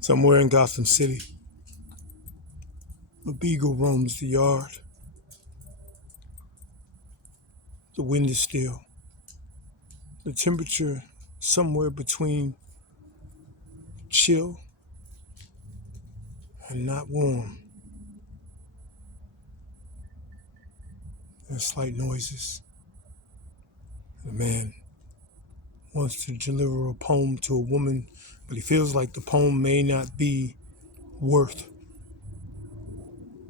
Somewhere in Gotham City, a beagle roams the yard. The wind is still. The temperature somewhere between chill and not warm. There's slight noises. The man wants to deliver a poem to a woman, but he feels like the poem may not be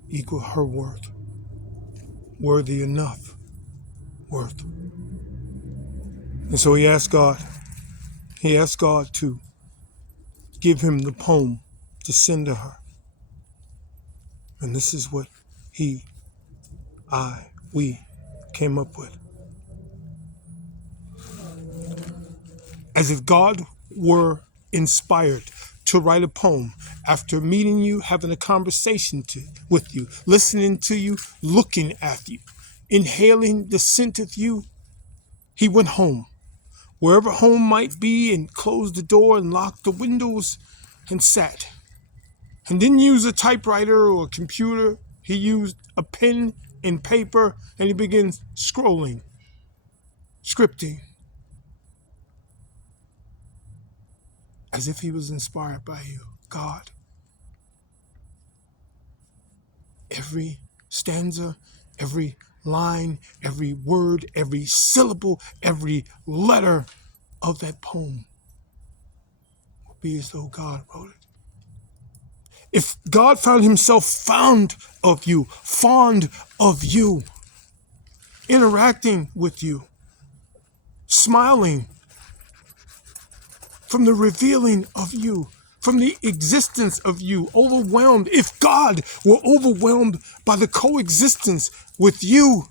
equal her worth, worthy enough worth. And so he asked God to give him the poem to send to her. And this is what we came up with. As if God were inspired to write a poem after meeting you, having a conversation with you, listening to you, looking at you, inhaling the scent of you, he went home, wherever home might be, and closed the door and locked the windows and sat. And didn't use a typewriter or a computer. He used a pen and paper, and he began scrolling, scripting, as if he was inspired by you, God. Every stanza, every line, every word, every syllable, every letter of that poem will be as though God wrote it. If God found himself fond of you, interacting with you, smiling from the revealing of you, from the existence of you, overwhelmed. If God were overwhelmed by the coexistence with you,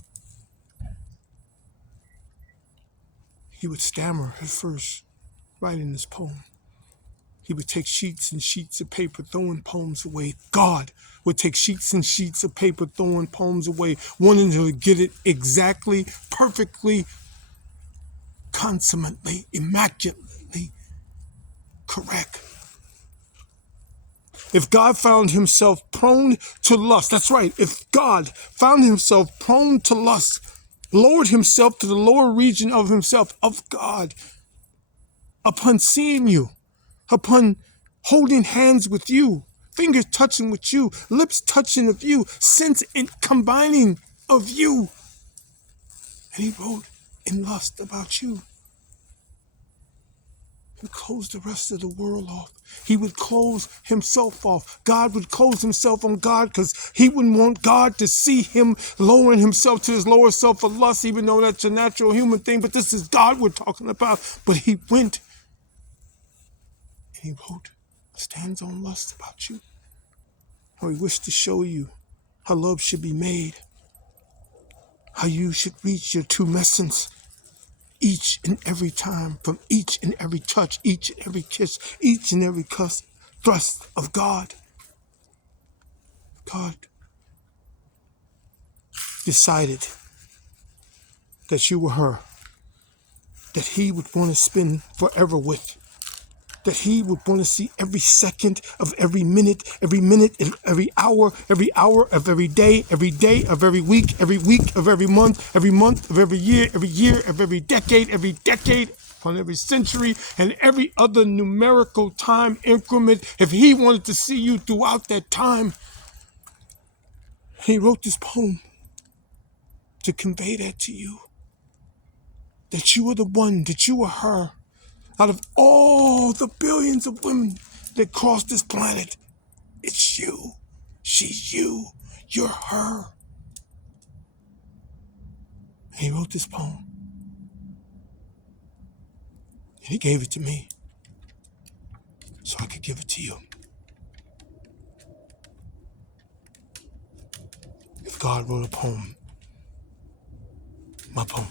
he would stammer at first writing this poem. He would take sheets and sheets of paper, throwing poems away. God would take sheets and sheets of paper, throwing poems away, wanting to get it exactly, perfectly, consummately, immaculately correct. If God found himself prone to lust, that's right, if God found himself prone to lust, lowered himself to the lower region of himself, of God, upon seeing you, upon holding hands with you, fingers touching with you, lips touching of you, sense and combining of you, and he wrote in lust about you, he would close the rest of the world off. He would close himself off. God would close himself on God because he wouldn't want God to see him lowering himself to his lower self of lust, even though that's a natural human thing. But this is God we're talking about. But he went and he wrote a stanza on lust about you. How he wished to show you how love should be made, how you should reach your true essence each and every time, from each and every touch, each and every kiss, each and every thrust of God. God decided that you were her, that he would want to spend forever with, that he would want to see every second of every minute of every hour of every day of every week of every month of every year of every decade, on every century and every other numerical time increment. If he wanted to see you throughout that time, he wrote this poem to convey that to you, that you are the one, that you are her. Out of all the billions of women that cross this planet, it's you. She's you. You're her. And he wrote this poem. And he gave it to me so I could give it to you. If God wrote a poem, my poem.